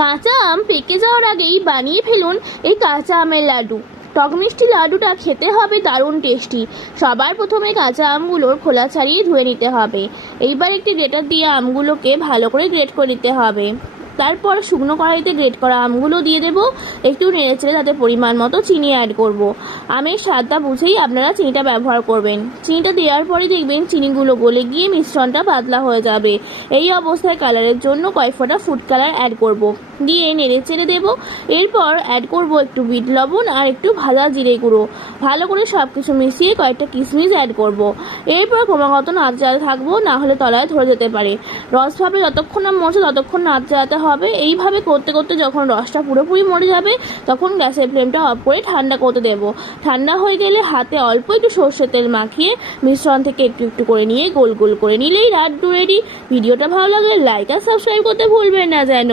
কাঁচা আম পেকে যাওয়ার আগেই বানিয়ে ফেলুন এই কাঁচা আমের লাড্ডু। টক মিষ্টি লাড্ডুটা খেতে হবে দারুণ টেস্টি। সবার প্রথমে কাঁচা আমগুলোর খোলা ছাড়িয়ে ধুয়ে নিতে হবে। এইবার একটি গ্রেটার দিয়ে আমগুলোকে ভালো করে গ্রেট করে নিতে হবে। তারপর শুকনো কড়াইতে গ্রেট করা আমগুলো দিয়ে দেবো একটু নেড়ে চেড়ে তাতে পরিমাণ মতো চিনি অ্যাড করব। আমের স্বাদটা বুঝেই আপনারা চিনিটা ব্যবহার করবেন চিনিটা দেওয়ার পরে দেখবেন চিনিগুলো গলে গিয়ে মিশ্রণটা পাতলা হয়ে যাবে এই অবস্থায় কালারের জন্য কয়েক ফোঁটা ফুড কালার অ্যাড করব। দিয়ে নেড়ে চেড়ে দেবো এরপর অ্যাড করব একটু বিট লবণ আর একটু ভাজা জিরে গুঁড়ো ভালো করে সব কিছু মিশিয়ে কয়েকটা কিশমিশ অ্যাড করব। এরপর ক্রমাগত নাড়চাড়া থাকব, না হলে তলায় ধরে যেতে পারে রসভাবে যতক্ষণ না মরছে ততক্ষণ নাড়চাড়াতে হবে। এইভাবে করতে করতে যখন রসটা পুরোপুরি মরে যাবে, তখন গ্যাসের ফ্লেমটা অফ করে ঠান্ডা করতে দেব। ঠান্ডা হয়ে গেলে হাতে অল্প একটু সর্ষের তেল মাখিয়ে মিশ্রণ থেকে একটু একটু করে নিয়ে গোল গোল করে নিলেই রাত রেডি ভিডিওটা ভালো লাগলে লাইক আর সাবস্ক্রাইব করতে ভুলবেন না যেন।